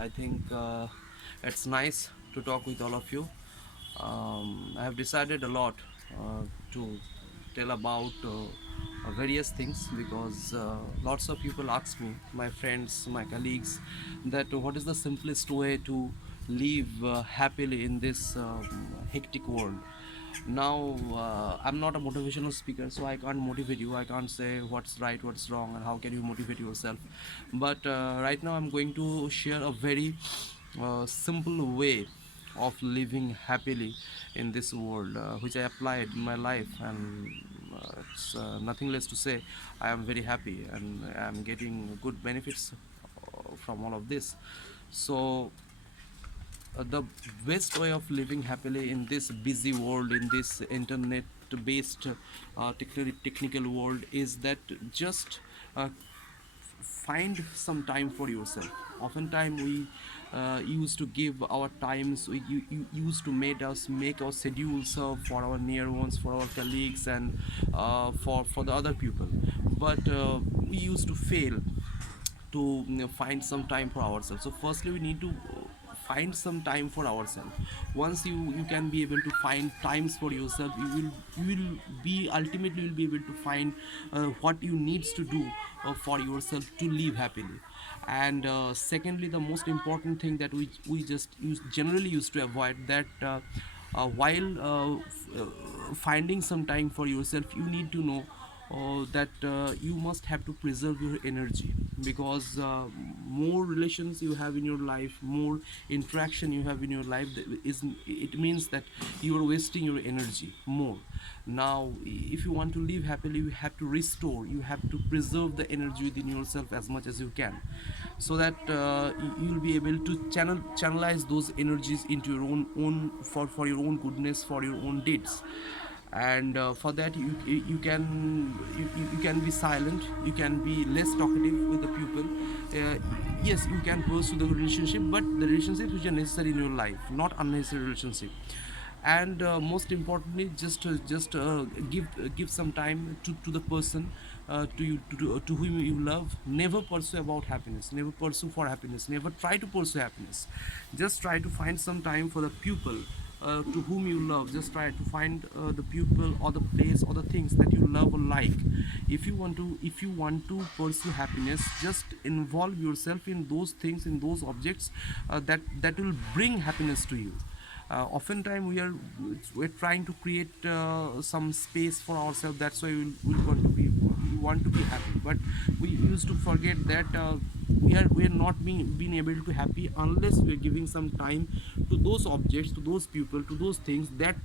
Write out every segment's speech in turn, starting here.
I think it's nice to talk with all of you. I have decided a lot to tell about various things because lots of people ask me, my friends, my colleagues, that what is the simplest way to live happily in this hectic world. Now, I'm not a motivational speaker, so I can't motivate you. I can't say what's right, what's wrong, and how can you motivate yourself. But right now, I'm going to share a very simple way of living happily in this world, which I applied in my life, and it's nothing less to say. I am very happy, and I'm getting good benefits from all of this. So the best way of living happily in this busy world, in this internet based technical world, is that just find some time for yourself. Oftentimes we used to give our times, we used to make our schedules for our near ones, for our colleagues, and for the other people, but we used to fail to find some time for ourselves. So firstly we need to find some time for ourselves. Once you can be able to find times for yourself, you will be ultimately will be able to find what you needs to do for yourself to live happily. And secondly, the most important thing that we just generally used to avoid, that while finding some time for yourself, you need to know that you must have to preserve your energy, because more relations you have in your life, more interaction you have in your life, it means that you are wasting your energy more. Now if you want to live happily, you have to restore, you have to preserve the energy within yourself as much as you can, so that you'll be able to channelize those energies into your own for your own goodness, for your own deeds. And for that you can be silent, you can be less talkative with the people. uh, yes, you can pursue the relationship, but the relationships which are necessary in your life, not unnecessary relationship. And most importantly, just give some time to the person, to whom you love. Never pursue about happiness, never pursue for happiness, never try to pursue happiness. Just try to find some time for the people to whom you love. Just try to find the people or the place or the things that you love or like. If you want to pursue happiness, just involve yourself in those things, in those objects that will bring happiness to you. Oftentimes we're trying to create some space for ourselves. That's why we want to be happy, but we used to forget that we are not being able to happy unless we are giving some time to those objects, to those people, to those things that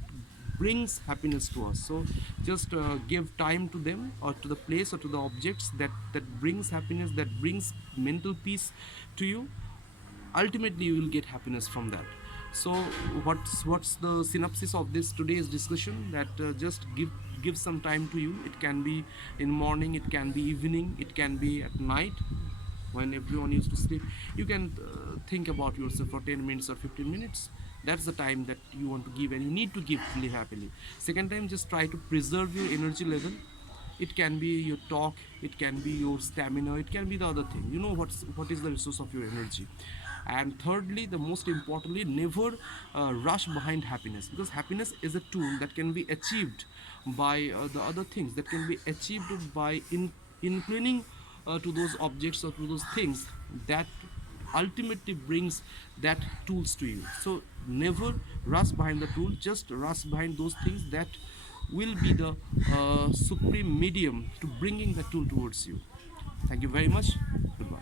brings happiness to us. So just give time to them, or to the place, or to the objects that brings happiness, that brings mental peace to you. Ultimately you will get happiness from that. So what's the synopsis of this today's discussion? That just give some time to you. It can be in morning, it can be evening, it can be at night when everyone used to sleep. You can think about yourself for 10 minutes or 15 minutes. That's the time that you want to give, and you need to give fully happily. Second time, just try to preserve your energy level. It can be your talk, it can be your stamina, it can be the other thing. You know what is the resource of your energy. And thirdly, the most importantly, never rush behind happiness, because happiness is a tool that can be achieved by the other things, that can be achieved by inclining to those objects or to those things that ultimately brings that tools to you. So never rush behind the tool, just rush behind those things that will be the supreme medium to bringing the tool towards you. Thank you very much. Goodbye.